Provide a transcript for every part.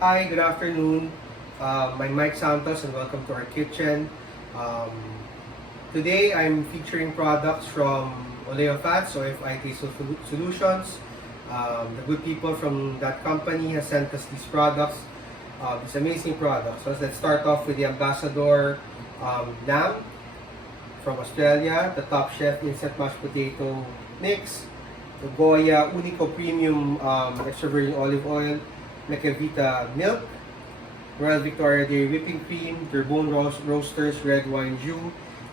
Hi, good afternoon. I'm Mike Santos and welcome to our kitchen. Um, Today I'm featuring products from OFI Tasteful Solutions. The good people from that company has sent us these products, these amazing products. So let's start off with the Ambassador lamb from Australia, the Top Chef Instant Mashed Potato Mix, the Goya Unico Premium Extra Virgin Olive Oil, Vita Milk, Royal Victoria Dairy Whipping Cream, Bourbon Roasters Red Wine Jus,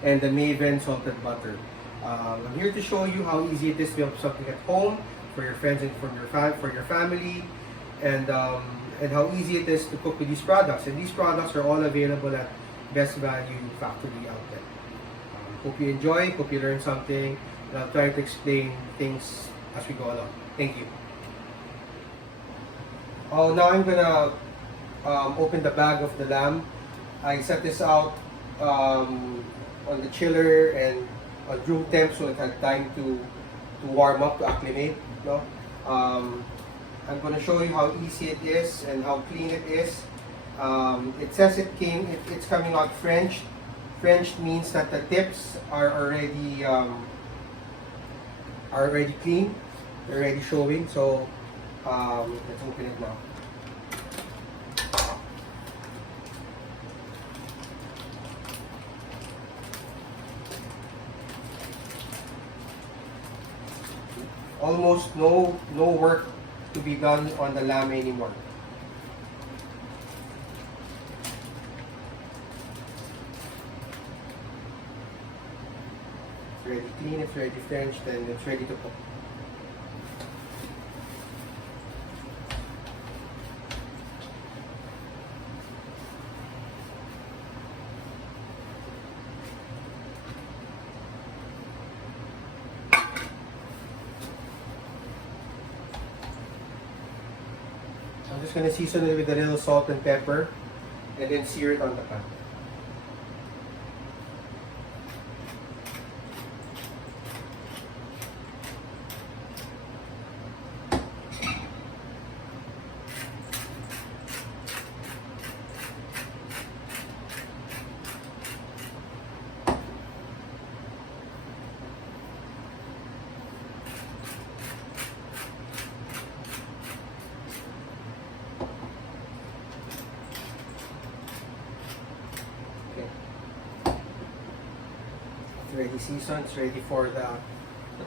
and the Maven Salted Butter. I'm here to show you how easy it is to have something at home for your friends and for your family, and how easy it is to cook with these products. And these products are all available at Best Value Factory Outlet. Hope you enjoy, hope you learn something, and I'll try to explain things as we go along. Thank you. Oh, now I'm gonna open the bag of the lamb. I set this out on the chiller and on room temp so it had time to warm up, to acclimate. No? I'm gonna show you how easy it is and how clean it is. It says it's coming out French. French means that the tips are already clean. They're already showing. So let's open it now. Almost no work to be done on the lamb anymore. It's ready clean, it's ready French, then it's ready to cook. I'm just going to season it with a little salt and pepper and then sear it on the pan. It's ready seasoned, it's ready for the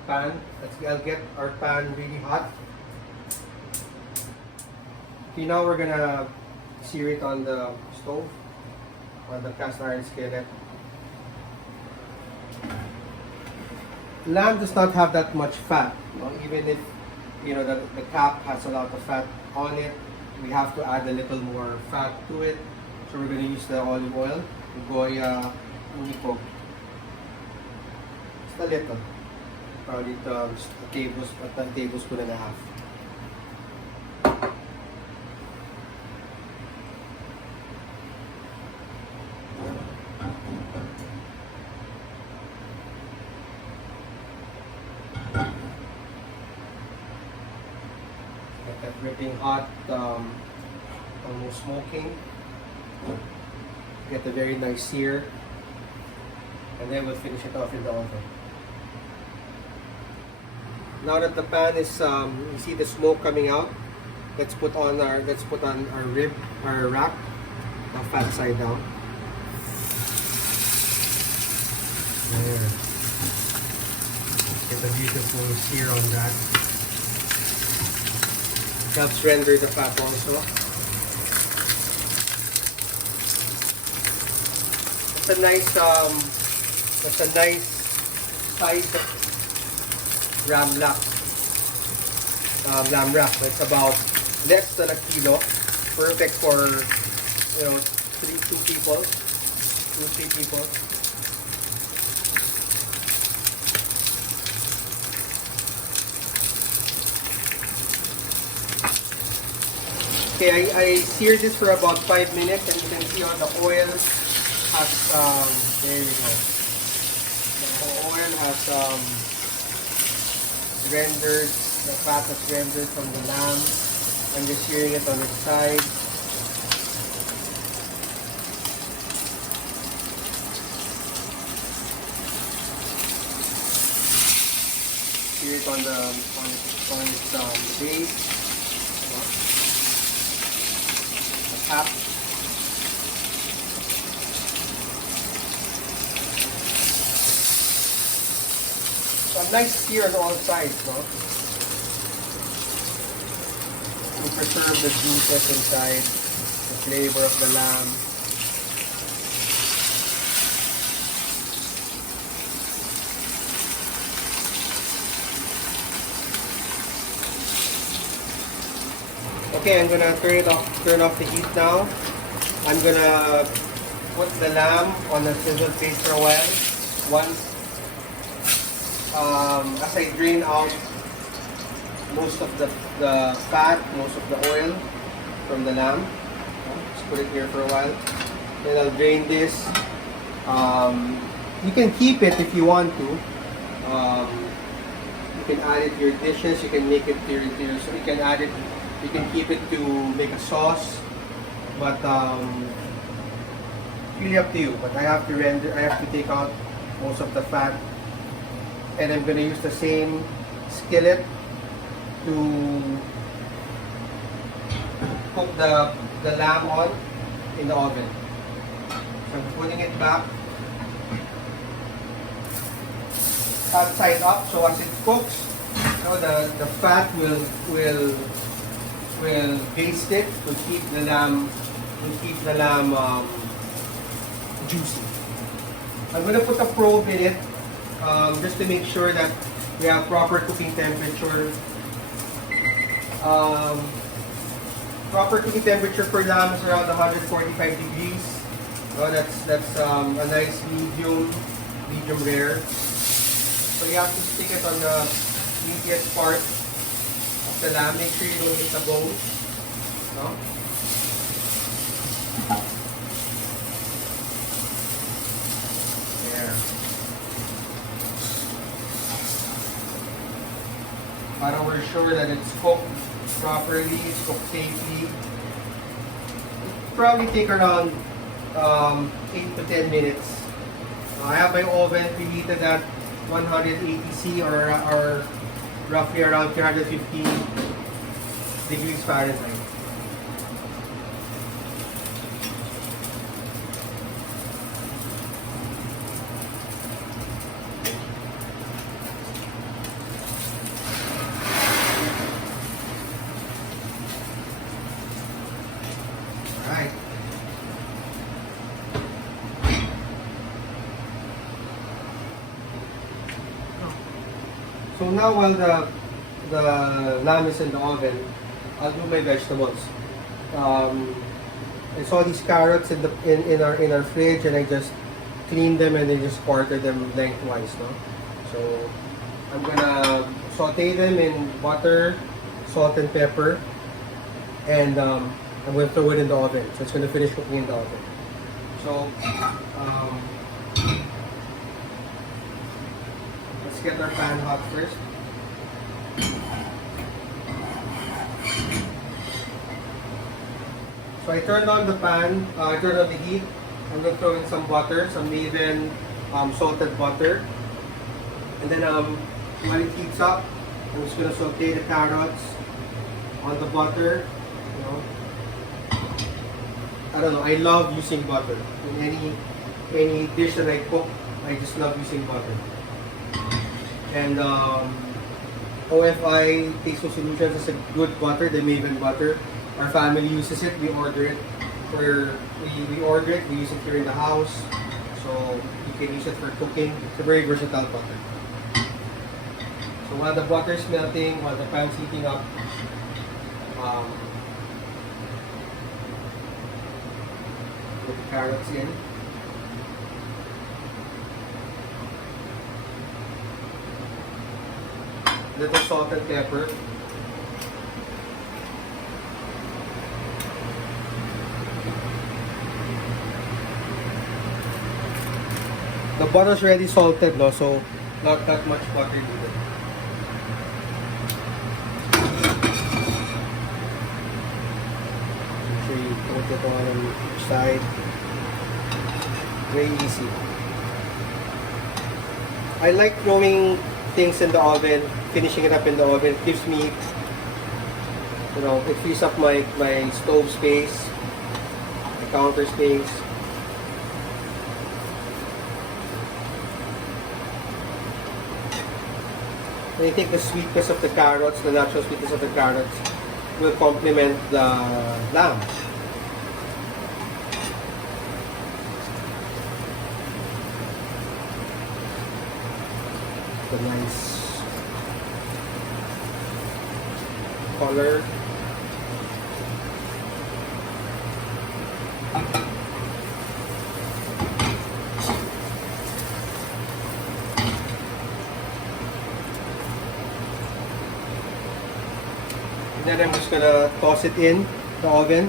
pan. I'll get our pan really hot. Okay, now we're gonna sear it on the stove, on the cast iron skillet. Lamb does not have that much fat. Even if the cap has a lot of fat on it, we have to add a little more fat to it. So we're gonna use the olive oil, the Goya Unico. A little, probably a tablespoon and a half. Get that dripping hot, almost smoking. Get a very nice sear, and then we'll finish it off in the oven. Now that the pan is, you see the smoke coming out. Let's put on our rack, the fat side down. There. Get a beautiful sear on that. It helps render the fat also. That's a nice size of lamb wrap. It's about less than a kilo. Perfect for two, three people. Okay, I seared this for about 5 minutes, and you can see on the oil has there we go. The oil has rendered, the fat is rendered from the lamb. I'm just searing it on its side. Sear it on its base. A tap. So a nice sear on all sides, no? To preserve the juices inside, the flavor of the lamb. Okay, I'm gonna turn off the heat now. I'm gonna put the lamb on the sizzle plate for a while. Once, as I drain out most of the fat, most of the oil from the lamb, just put it here for a while. Then I'll drain this. You can keep it if you want to. You can add it to your dishes. You can make it to your so you can add it. You can keep it to make a sauce, but really up to you. But I have to take out most of the fat, and I'm gonna use the same skillet to cook the lamb on in the oven. So I'm putting it back upside up, so as it cooks, the fat will baste it to keep the lamb juicy. I'm going to put a probe in it just to make sure that we have proper cooking temperature. Proper cooking temperature for lamb is around 145 degrees. That's a nice medium rare. So you have to stick it on the meatiest part of the lamb. Make sure you don't hit the bone. No? There. Para we're sure that it's cooked properly, it's cooked safely. It'll probably take around 8 to 10 minutes. I have my oven preheated at 180°C or roughly around 350 degrees Fahrenheit. Alright. So now while the lamb is in the oven, I'll do my vegetables. I saw these carrots in our fridge, and I just cleaned them and I just quartered them lengthwise. No? So I'm gonna saute them in butter, salt and pepper, and I'm gonna throw it in the oven. So it's gonna finish cooking in the oven. So let's get our pan hot first. So I turned on the pan, I turned on the heat. I'm going to throw in some butter, some leaven, salted butter. And then when it heats up, I'm just going to saute the carrots on the butter. You know, I don't know, I love using butter. In any dish that I cook, I just love using butter. And OFI Tasteful Solutions is a good butter, the Maven butter. Our family uses it. We order it. We order it. We use it here in the house, so you can use it for cooking. It's a very versatile butter. So while the butter is melting, while the pan's heating up, put the carrots in. Little salt and pepper. The butter is already salted, no? So not that much butter needed. Make sure you put it on each side. Very easy. I like throwing things in the oven finishing it up in the oven. It gives me, it frees up my stove space, my counter space. And I think the sweetness of the carrots, the natural sweetness of the carrots, will complement the lamb. The nice color. Then I'm just gonna toss it in the oven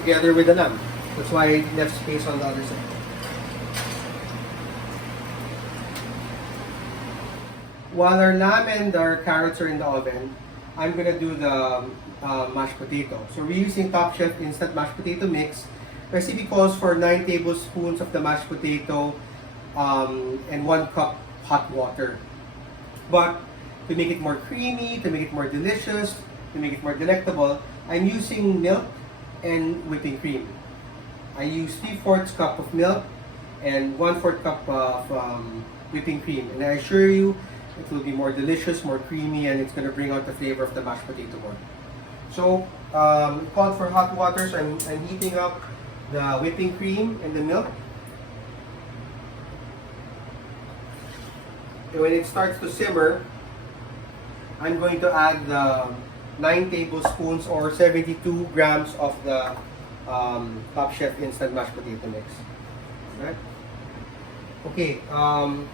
together with the lamb. That's why I left space on the other side. While our lamb and our carrots are in the oven, I'm gonna do the mashed potato. So we're using Top Chef instant mashed potato mix. Recipe calls for 9 tablespoons of the mashed potato and 1 cup hot water. But to make it more creamy, to make it more delicious, to make it more delectable, I'm using milk and whipping cream. I use 3/4 cup of milk and 1/4 cup of whipping cream. And I assure you, it will be more delicious, more creamy, and it's going to bring out the flavor of the mashed potato more. So, called for hot water, so I'm heating up the whipping cream and the milk. And when it starts to simmer, I'm going to add the 9 tablespoons or 72 grams of the Top Chef instant mashed potato mix. Right? Okay, I'm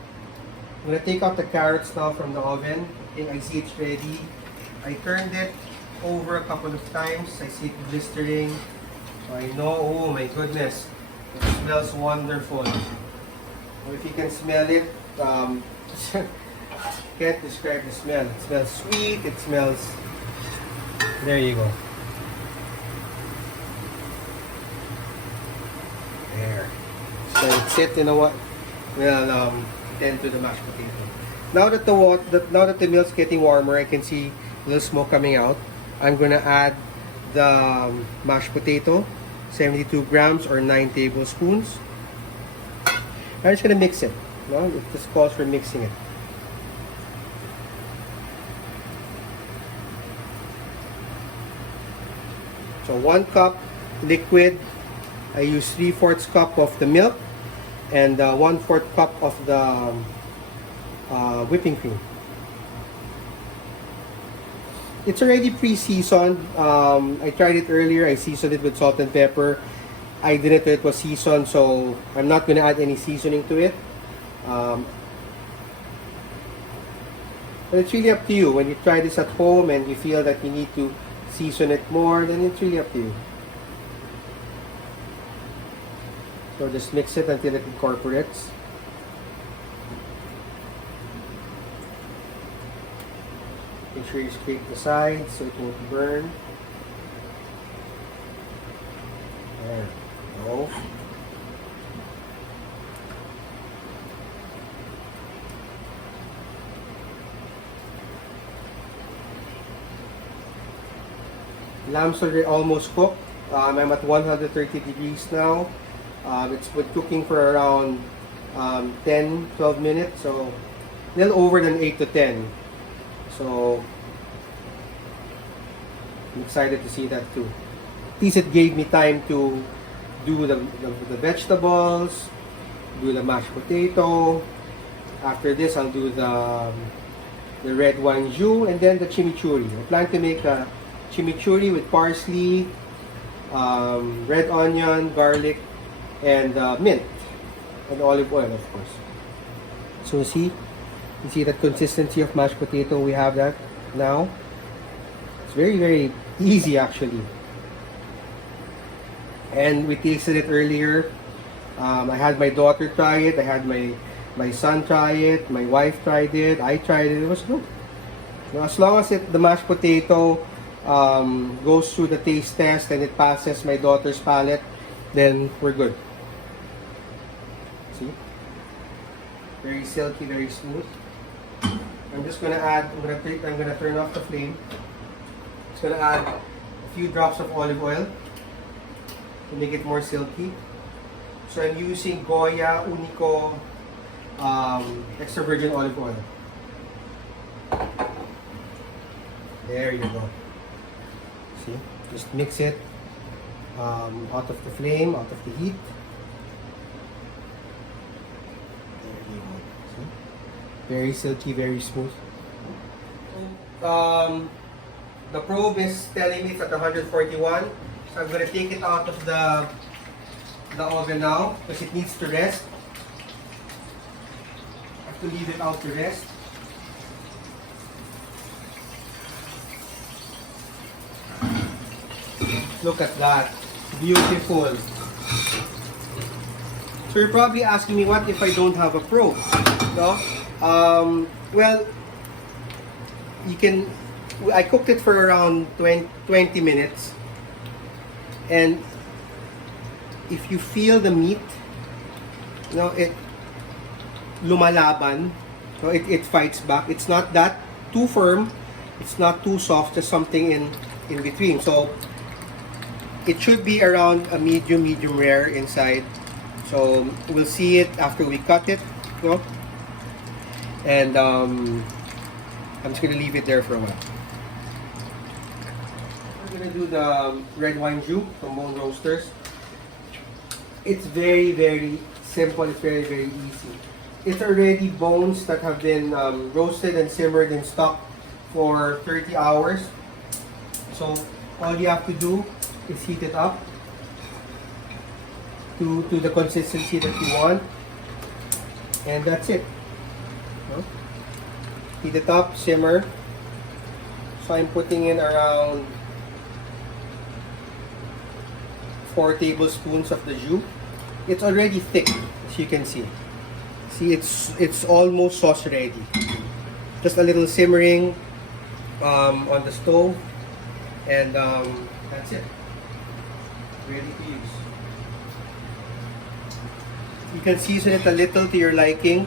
going to take out the carrots now from the oven. Okay, I see it's ready. I turned it over a couple of times. I see it blistering. So I know, oh my goodness, it smells wonderful. So if you can smell it, can't describe the smell. It smells sweet, it smells, there you go. There. So it's it, you know what? We'll tend to the mashed potato. Now that the milk's getting warmer, I can see a little smoke coming out. I'm gonna add the mashed potato, 72 grams or 9 tablespoons. I'm just gonna mix it. No, this calls for mixing it. So 1 cup liquid, I use 3/4 cup of the milk and 1/4 cup of the whipping cream. It's already pre-seasoned. I tried it earlier. I seasoned it with salt and pepper. I didn't know it was seasoned, so I'm not going to add any seasoning to it. But it's really up to you. When you try this at home and you feel that you need to season it more, then it's really up to you. So just mix it until it incorporates. Make sure you scrape the sides so it won't burn. There we go. Lamb's already almost cooked. I'm at 130 degrees now. It's been cooking for around 10-12 minutes, so a little over than 8 to 10. So I'm excited to see that too. At least it gave me time to do the vegetables, do the mashed potato. After this, I'll do the red wine jus and then the chimichurri. I plan to make a chimichurri with parsley, red onion, garlic, and mint, and olive oil, of course. So you see that consistency of mashed potato. We have that now. It's very, very easy actually. And we tasted it earlier. I had my daughter try it. I had my son try it. My wife tried it. I tried it. It was good. Now, as long as the mashed potato goes through the taste test and it passes my daughter's palate, then we're good. See? Very silky, very smooth. I'm gonna turn off the flame. Just gonna add a few drops of olive oil to make it more silky. So I'm using Goya Unico extra virgin olive oil. There you go. See, just mix it out of the flame, out of the heat. There you go. See? Very silky, very smooth. The probe is telling me it's at 141. So I'm gonna take it out of the oven now because it needs to rest. I have to leave it out to rest. Look at that. Beautiful. So you're probably asking me, what if I don't have a probe? No? Well, I cooked it for around 20 minutes. And if you feel the meat, it lumalaban. So it fights back. It's not that too firm. It's not too soft. Just something in between. So it should be around a medium rare inside. So we'll see it after we cut it. And I'm just gonna leave it there for a while. We're gonna do the red wine jus from Bone Roasters. It's very simple. It's very easy. It's already bones that have been roasted and simmered in stock for 30 hours. So all you have to do is heat it up to the consistency that you want, and that's it. Heat it up, simmer. So I'm putting in around 4 tablespoons of the jus. It's already thick, as you can see. See, it's almost sauce ready. Just a little simmering on the stove, and that's it. Ready to use. You can season it a little to your liking.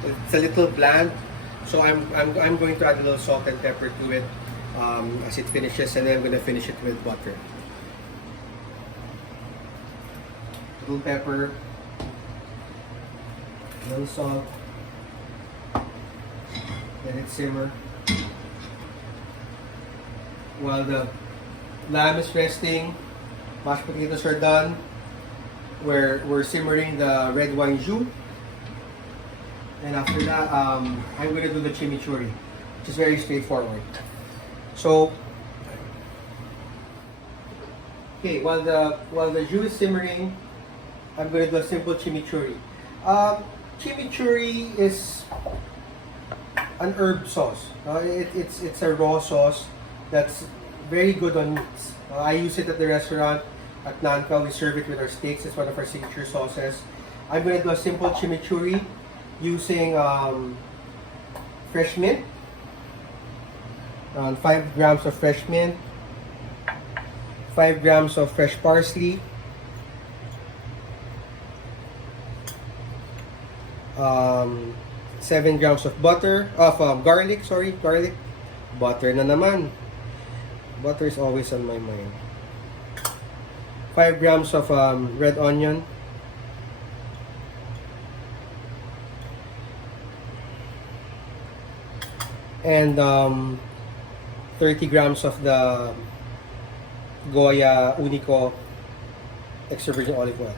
It's a little bland, so I'm going to add a little salt and pepper to it as it finishes, and then I'm going to finish it with butter. A little pepper, a little salt, let it simmer. While the lamb is resting, mashed potatoes are done. We're simmering the red wine jus. And after that, I'm going to do the chimichurri, which is very straightforward. So, okay, while the jus is simmering, I'm going to do a simple chimichurri. Chimichurri is an herb sauce. It's a raw sauce that's very good on meats. I use it at the restaurant at Nanka. We serve it with our steaks. It's one of our signature sauces. I'm going to do a simple chimichurri using fresh mint, around 5 grams of fresh mint, 5 grams of fresh parsley, 7 grams of garlic. Butter na naman. Butter is always on my mind. 5 grams of red onion, and 30 grams of the Goya Unico extra virgin olive oil.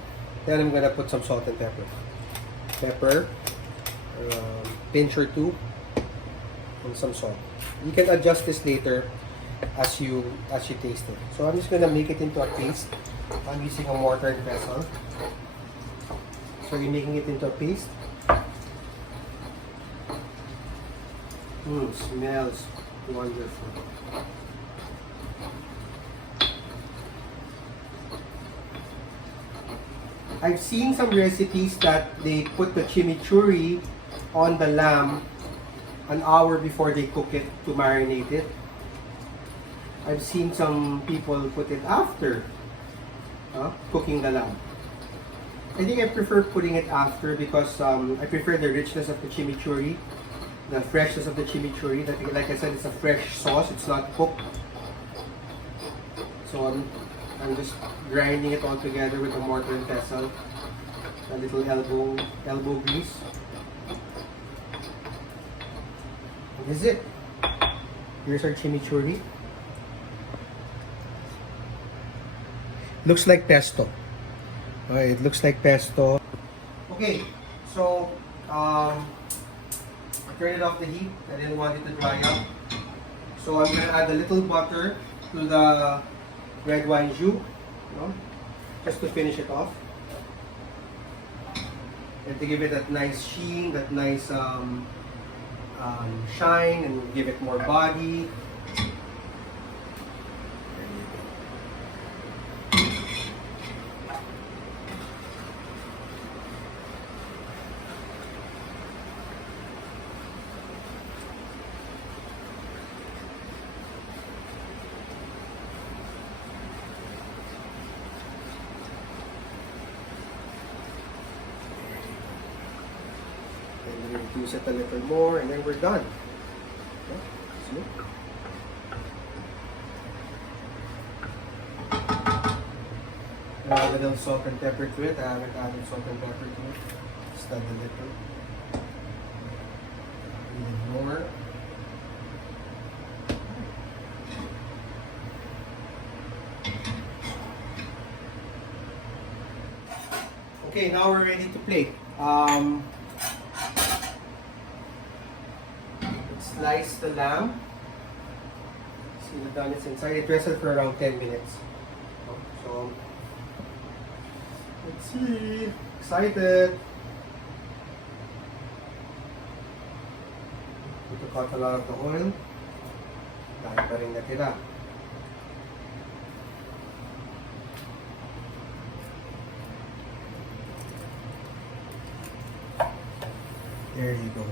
Then I'm gonna put some salt and pepper, pinch or two, and some salt. You can adjust this later as you taste it. So I'm just gonna make it into a paste. I'm using a mortar and pestle. So you're making it into a paste. Smells wonderful. I've seen some recipes that they put the chimichurri on the lamb an hour before they cook it to marinate it. I've seen some people put it after cooking the lamb. I think I prefer putting it after because I prefer the richness of the chimichurri the freshness of the chimichurri. Like I said, it's a fresh sauce. It's not cooked. So I'm just grinding it all together with a mortar and pestle. A little elbow grease. And this is it. Here's our chimichurri. Looks like pesto. Okay, it looks like pesto. Okay, so I turned it off the heat. I didn't want it to dry up. So I'm gonna add a little butter to the red wine jus, just to finish it off. And to give it that nice sheen, that nice shine, and give it more body. And reduce it a little more, and then we're done. Okay, see? Add a little salt and pepper to it. I haven't added salt and pepper to it. Just add a little. A little more. Okay, now we're ready to plate. Slice the lamb. See the done it's inside. It rested for around 10 minutes. So let's see. Excited. Need to cut a lot of the oil. Dahil pa rin natira. There you go.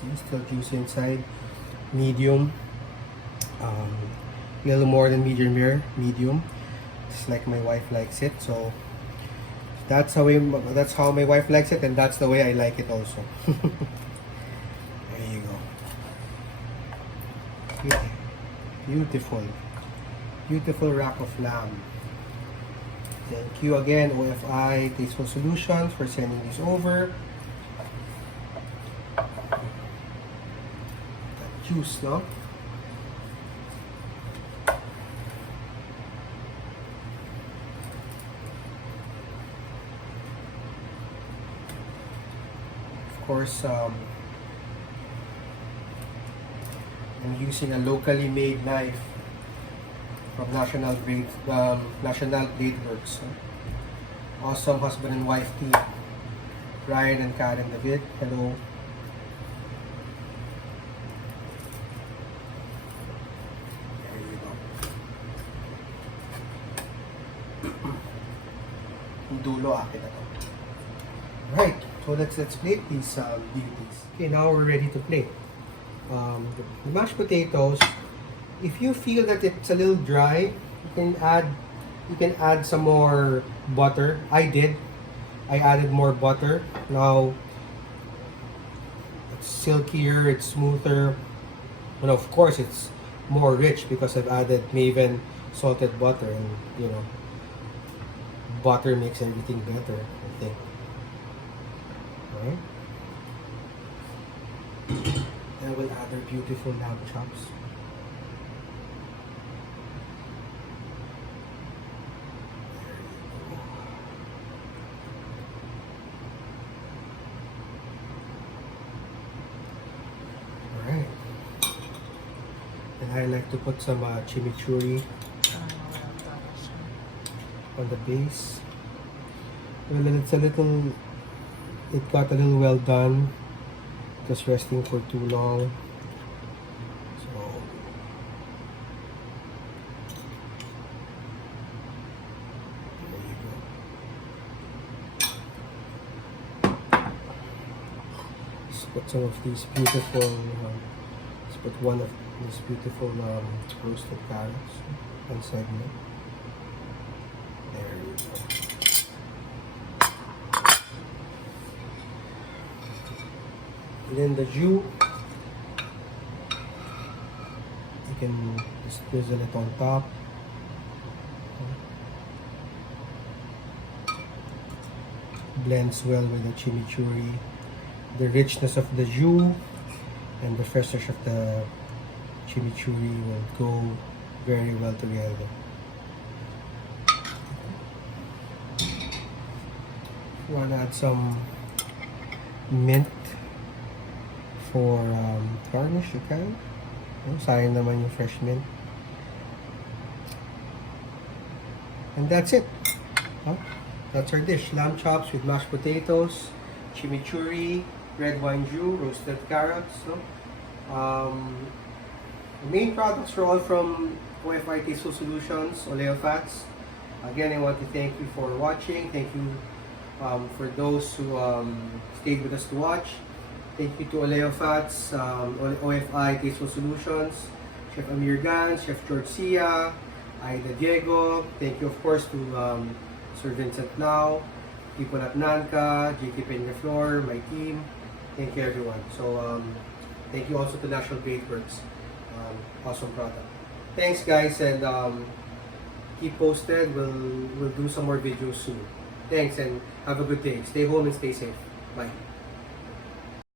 See, still juicy inside. Medium. A little more than medium rare. Medium. Just like my wife likes it. So that's how my wife likes it, and that's the way I like it also. There you go. Beautiful. Beautiful rack of lamb. Thank you again, OFI Tasteful Solutions, for sending this over. Juice, no? Of course, I'm using a locally made knife from National Blade Works. Awesome husband and wife team, Ryan and Karen David. Hello. Dulo akin na to. Right, so let's plate these beauties. Okay, now we're ready to plate. The mashed potatoes, if you feel that it's a little dry, you can add some more butter. I added more butter. Now it's silkier, it's smoother, and of course it's more rich because I've added Maven salted butter, and butter makes everything better, I think. Alright. Then we'll add our beautiful lamb chops. Alright. And I like to put some chimichurri on the base. Well, it got a little well done. It was resting for too long. So there you go. Let's put some of these beautiful, let's put one of these beautiful roasted carrots on segment. There you go. And then the jus, can just drizzle it on top. Blends well with the chimichurri. The richness of the jus and the freshness of the chimichurri will go very well together. You want to add some mint for garnish, you can. Sayang naman yung fresh mint. And that's it. That's our dish. Lamb chops with mashed potatoes, chimichurri, red wine jus, roasted carrots. The main products are all from OFI Tasteful Solutions, Oleo Fats. Again, I want to thank you for watching. Thank you for those who stayed with us to watch. Thank you to Oleo Fats, OFI Tasteful Solutions, Chef Amir Gan, Chef George Sia, Aida Diego. Thank you, of course, to Sir Vincent Lau, people at Nanka, JK Peñaflor, my team. Thank you, everyone. So, thank you also to National Great Works. Awesome product. Thanks, guys, and keep posted. We'll do some more videos soon. Thanks, and have a good day. Stay home and stay safe. Bye.